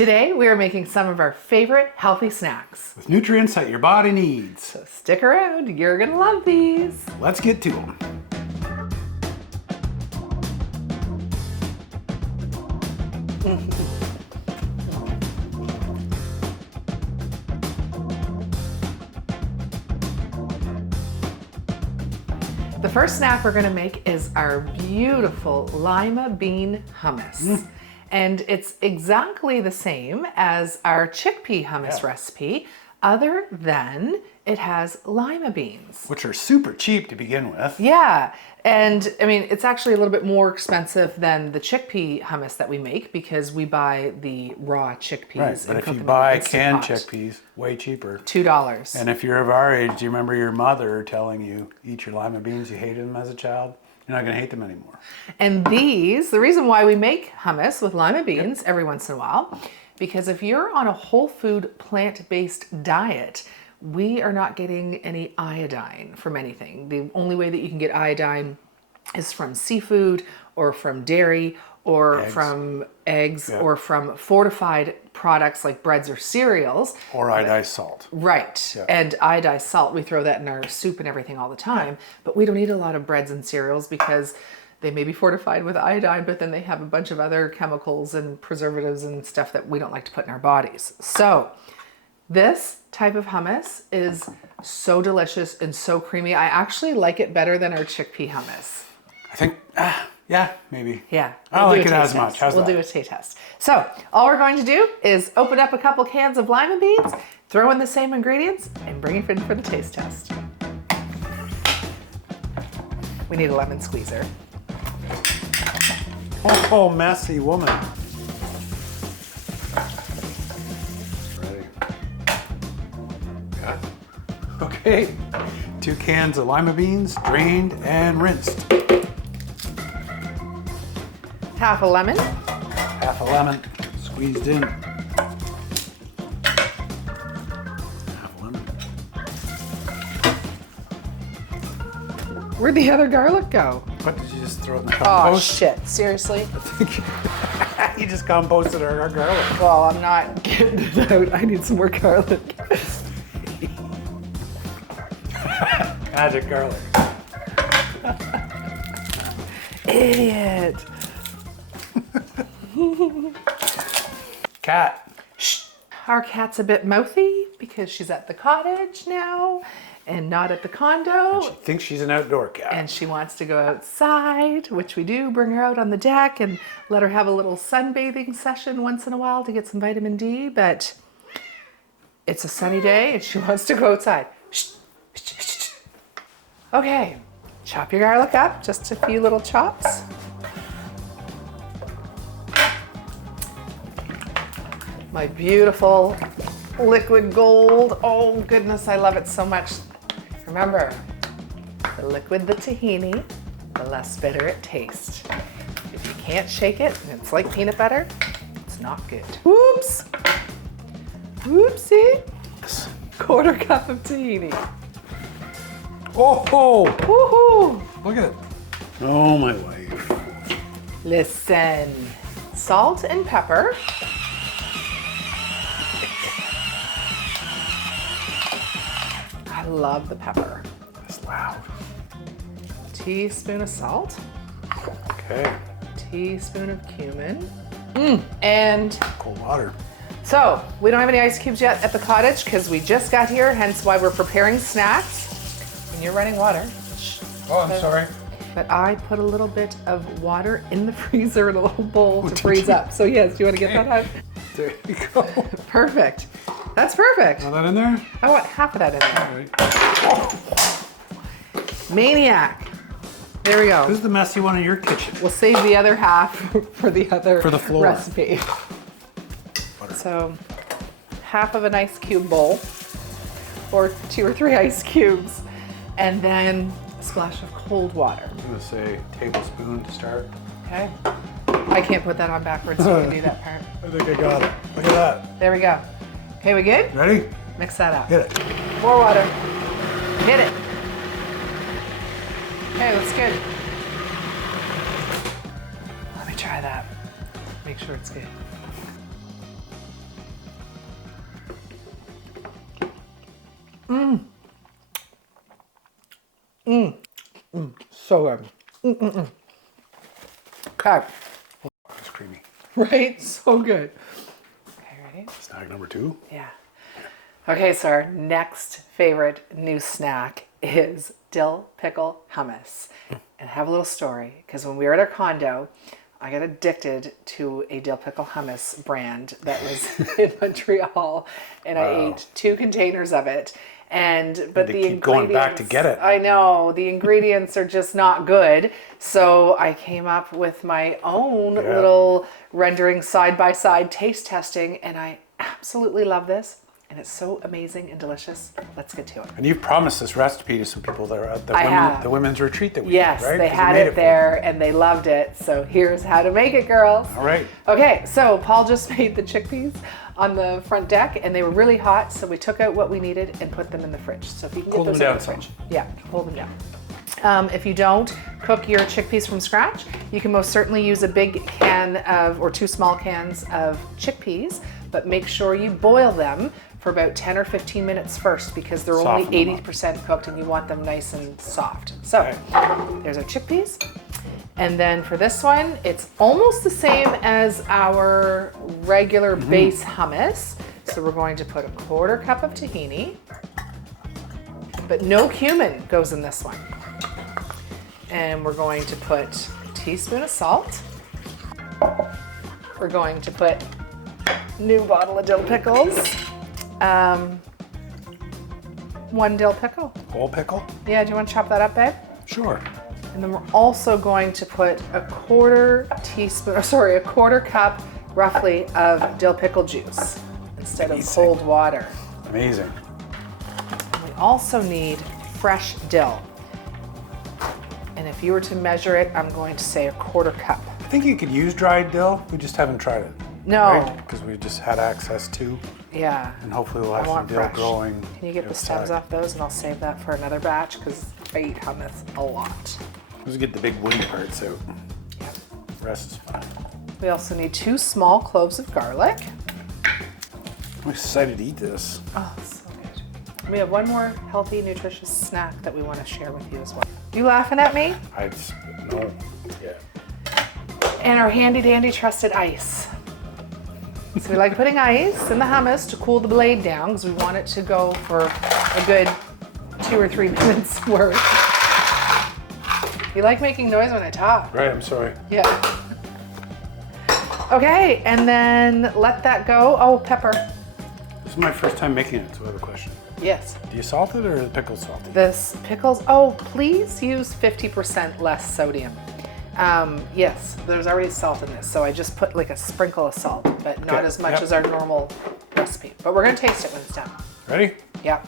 Today we are making some of our favorite healthy snacks. With nutrients that your body needs. So stick around, you're gonna love these. Let's get to them. The first snack we're gonna make is our beautiful Lima Bean Hummus. And it's exactly the same as our chickpea hummus recipe, other than it has lima beans. Which are super cheap to begin with. Yeah, and I mean, it's actually a little bit more expensive than the chickpea hummus that we make because we buy the raw chickpeas. Right, but and if cook you them buy in an Instant canned Pot. chickpeas, way cheaper. $2. And if you're of our age, do you remember your mother telling you, eat your lima beans, you hated them as a child? You're not gonna hate them anymore. And these, the reason why we make hummus with lima beans every once in a while, because if you're on a whole food plant-based diet, we are not getting any iodine from anything. The only way that you can get iodine is from seafood or from dairy or from eggs or from fortified products like breads or cereals. Or iodized salt. Right. Yeah. And iodized salt, we throw that in our soup and everything all the time. But we don't eat a lot of breads and cereals because they may be fortified with iodine, but then they have a bunch of other chemicals and preservatives and stuff that we don't like to put in our bodies. So this type of hummus is so delicious and so creamy. I actually like it better than our chickpea hummus. I think, yeah, maybe. Yeah. I don't we'll like do a it taste as much. test. How's We'll that? do a taste test. So all we're going to do is open up a couple cans of lima beans, throw in the same ingredients, and bring it in for the taste test. We need a lemon squeezer. Oh, messy woman. Ready. Yeah. Okay. 2 cans of lima beans, drained and rinsed. Half a lemon. Half a lemon, squeezed in. Half a lemon. Where'd the other garlic go? What, did you just throw it in the Oh compost? shit, seriously? You just composted our garlic. Well, I'm not getting it out. I need some more garlic. Magic garlic. Idiot. Cat. Shh. Our cat's a bit mouthy because she's at the cottage now and not at the condo. She thinks she's an outdoor cat. And she wants to go outside, which we do, bring her out on the deck and let her have a little sunbathing session once in a while to get some vitamin D, but it's a sunny day and she wants to go outside. Shh. Shh, shh, shh. Okay, chop your garlic up, just a few little chops. My beautiful liquid gold. Oh goodness, I love it so much. Remember, the liquid the tahini, the less bitter it tastes. If you can't shake it, and it's like peanut butter, it's not good. Whoops. Whoopsie. Quarter cup of tahini. Oh, Woohoo. look at it. Oh, my wife. Listen, salt and pepper. I love the pepper. That's loud. Teaspoon of salt, Okay. teaspoon of cumin, and Cold water. so we don't have any ice cubes yet at the cottage because we just got here, hence why we're preparing snacks. And you're running water. Oh, I'm sorry. But I put a little bit of water in the freezer in a little bowl to did freeze you? up. So yes, you want to get that out? There you go. Perfect. That's perfect. Want that in there? I want half of that in there. All right. Maniac. There we go. Who's the messy one in your kitchen? We'll save the other half for the other For the floor. recipe. Butter. So half of an ice cube bowl, or 2 or 3 ice cubes, and then a splash of cold water. I'm gonna say tablespoon to start. Okay. I can't put that on backwards, so you can do that part. I think I got it. Look at that. There we go. Okay, we good? Ready? Mix that up. Hit it. More water. Hit it. Okay, that's good. Let me try that. Make sure it's good. So good. Okay. It's creamy. Right? So good. Okay, ready? Snack number 2. Yeah. Okay, so our next favorite new snack is Dill Pickle Hummus. And I have a little story, because when we were at our condo, I got addicted to a Dill Pickle Hummus brand that was in Montreal, and I ate 2 containers of it. But the keep going back to get it. I know, the ingredients are just not good. So I came up with my own little rendering side-by-side taste testing, and I absolutely love this. And it's so amazing and delicious. Let's get to it. And you've promised this recipe to some people that are at the women's retreat that we Yes, did, right? they 'Cause you had made it there and they loved it. So here's how to make it, girls. All right. Okay, so Paul just made the chickpeas on the front deck, and they were really hot, so we took out what we needed and put them in the fridge. So if you can Cool get those them in down the some. fridge. Yeah, hold them down. If you don't cook your chickpeas from scratch, you can most certainly use a big can or 2 small cans of chickpeas, but make sure you boil them for about 10 or 15 minutes first, because they're only Soften them up. 80% cooked and you want them nice and soft. So there's our chickpeas. And then for this one, it's almost the same as our regular base hummus. So we're going to put a 1/4 cup of tahini, but no cumin goes in this one. And we're going to put a teaspoon of salt. We're going to put a new bottle of dill pickles. 1 dill pickle. Whole pickle? Yeah, do you want to chop that up, babe? Sure. And then we're also going to put a 1/4 cup roughly of dill pickle juice instead of cold water. Amazing. And we also need fresh dill. And if you were to measure it, I'm going to say a 1/4 cup. I think you could use dried dill. We just haven't tried it. No. Because we just had access to, Yeah. and hopefully we'll have I some want dill fresh. growing. Can you get the stems off those, and I'll save that for another batch, because I eat hummus a lot. Let's get the big woody parts out. The rest is fine. We also need 2 small cloves of garlic. I'm excited to eat this. Oh, so good. We have one more healthy, nutritious snack that we want to share with you as well. You laughing at me? I just, no. Yeah. And our handy dandy trusted ice. So we like putting ice in the hummus to cool the blade down, because we want it to go for a good 2 or 3 minutes worth. You like making noise when I talk. Right, I'm sorry. Yeah. Okay, and then let that go. Oh, pepper. This is my first time making it, so I have a question. Yes. Do you salt it or is the pickle salty? This pickles, please use 50% less sodium. Yes, there's already salt in this, so I just put like a sprinkle of salt, but not Okay, as much yep. as our normal recipe. But we're gonna taste it when it's done. Ready? Yeah.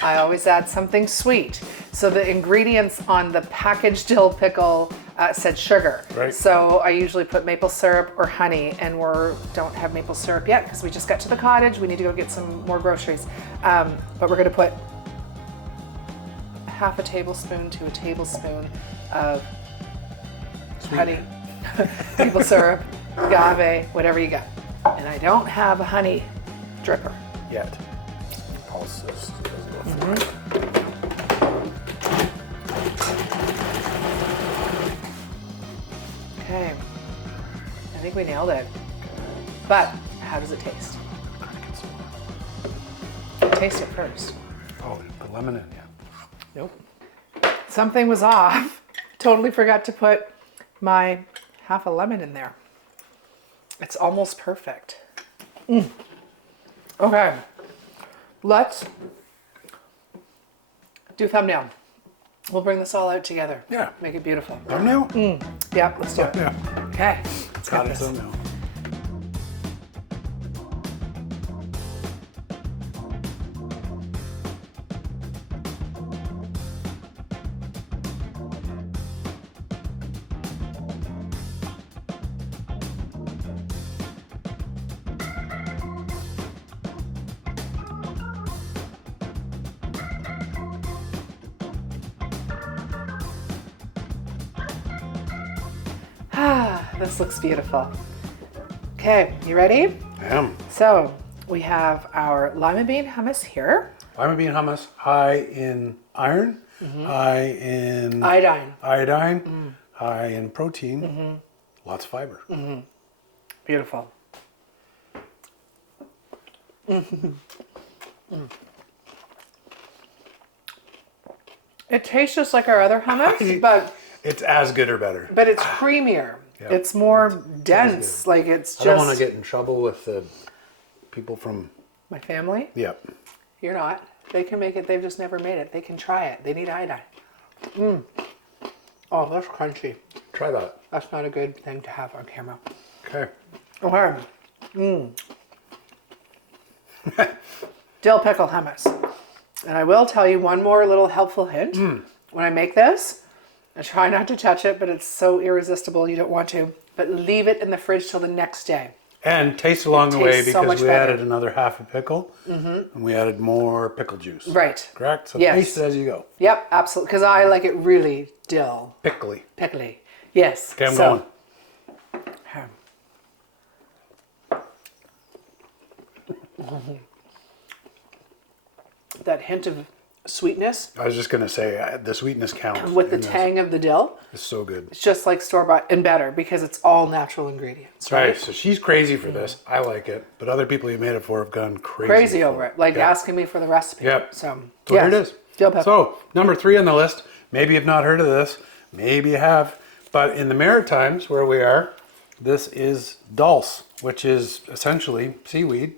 I always add something sweet. So the ingredients on the packaged dill pickle said sugar. Right. So I usually put maple syrup or honey, and we don't have maple syrup yet because we just got to the cottage. We need to go get some more groceries. But we're gonna put 1/2 tablespoon to a tablespoon of honey, maple syrup, agave, whatever you got. And I don't have a honey dripper. Yet. Pulse this. Okay, I think we nailed it. But how does it taste? Taste it first. Oh, put lemon in, yeah. Nope. Something was off. Totally forgot to put my 1/2 a lemon in there. It's almost perfect. Okay, let's do thumbnail. We'll bring this all out together. Yeah. Make it beautiful. Thumbnail? Yeah, let's do it. Yeah. Okay, let's Got get it, this. thumbnail. This looks beautiful. Okay, you ready? I am. So We have our Lima Bean Hummus here. Lima Bean Hummus, high in iron, high in Iodine. high in protein, lots of fiber. Beautiful. It tastes just like our other hummus, but It's as good or better. it's creamier. Yeah. It's more dense. Like it's just. I don't want to get in trouble with the people from. My family. Yep. You're not. They can make it. They've just never made it. They can try it. They need iodine. Oh, that's crunchy. Try that. That's not a good thing to have on camera. Okay. Okay. Dill pickle hummus. And I will tell you one more little helpful hint. When I make this, I try not to touch it, but it's so irresistible you don't want to. But leave it in the fridge till the next day. And taste along the way tastes so because much we better. added another half a pickle and we added more pickle juice. Right. Correct? So Yes. taste it as you go. Yep, absolutely. Because I like it really dill. Pickly. Pickly. Yes. Okay, I'm going. That hint of sweetness I was just going to say the sweetness counts. with the in this. tang of the dill. It's so good. It's just like store-bought and better because it's all natural ingredients, right? Right, so she's crazy for this. I like it, but other people you made it for have gone crazy. Crazy for over it. Like asking me for the recipe. Yep. So here it is. Dill pepper. So, number 3 on the list. Maybe you've not heard of this. Maybe you have. But in the Maritimes, where we are, this is dulse, which is essentially seaweed.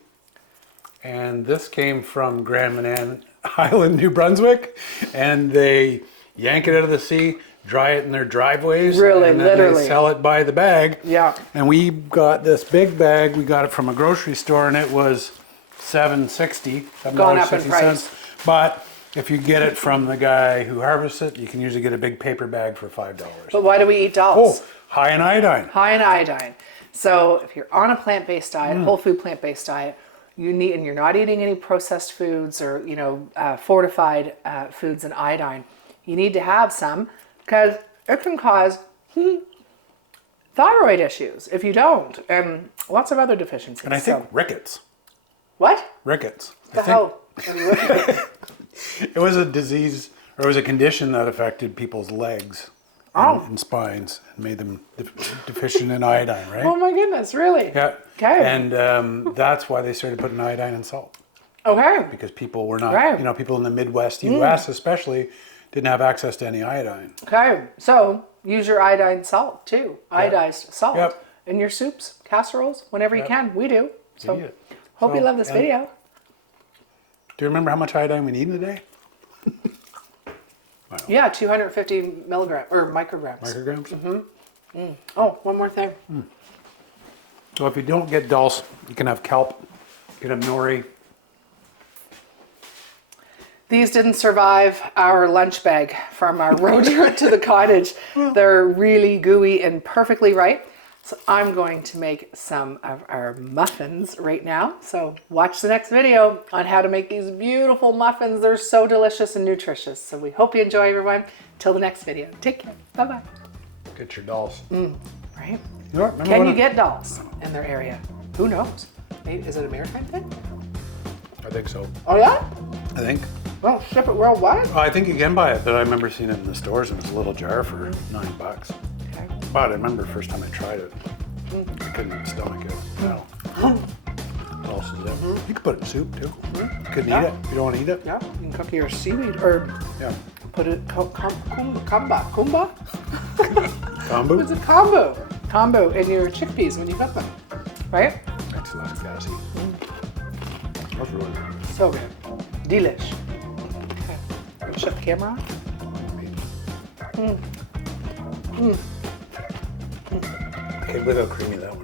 And this came from Grand Manan Island, New Brunswick. And they yank it out of the sea, dry it in their driveways. Really, and then literally. they sell it by the bag. Yeah. And we got this big bag. We got it from a grocery store, and it was $7.60. Gone up in price. But if you get it from the guy who harvests it, you can usually get a big paper bag for $5. But why do we eat dulse? Oh, high in iodine. High in iodine. So if you're on a plant-based diet, whole food plant-based diet, you need, and you're not eating any processed foods or fortified foods and iodine, you need to have some because it can cause thyroid issues if you don't, and lots of other deficiencies. And I think rickets. What? Rickets. The hell? It was a disease, or it was a condition that affected people's legs and spines and made them deficient in iodine, right? Oh my goodness, really? Yeah. Okay. And that's why they started putting iodine in salt. Okay. Because people were not, Right. people in the Midwest, U.S. especially, didn't have access to any iodine. Okay. So use your iodine salt too. Iodized salt. Yep. In your soups, casseroles, whenever you can. We do. So need it. hope you So, love this and- video. Do you remember how much iodine we need in a day? Yeah, 250 milligrams or micrograms. Micrograms? Oh, one more thing. So if you don't get dulse, you can have kelp, you can have nori. These didn't survive our lunch bag from our road trip to the cottage. They're really gooey and perfectly ripe. So I'm going to make some of our muffins right now. So watch the next video on how to make these beautiful muffins. They're so delicious and nutritious. So we hope you enjoy, everyone. Till the next video. Take care. Bye-bye. Get your dulse. Right? You know what? Remember Can when you get dolls in their area? Who knows? Maybe, is it a maritime thing? I think so. Oh yeah? I think. Well, ship it worldwide. Oh, I think you can buy it, but I remember seeing it in the stores and it was a little jar for $9. Okay. But I remember the first time I tried it, I couldn't stomach it. No. Dulse is it. You could put it in soup too. You couldn't eat it. You don't want to eat it? Yeah, you can cook your seaweed or Yeah. put it kumba. Kombu? It's a combo in your chickpeas when you cook them, right? That's less gassy. That's really good. So good, delish. Okay, shut the camera off. Okay, look how creamy that one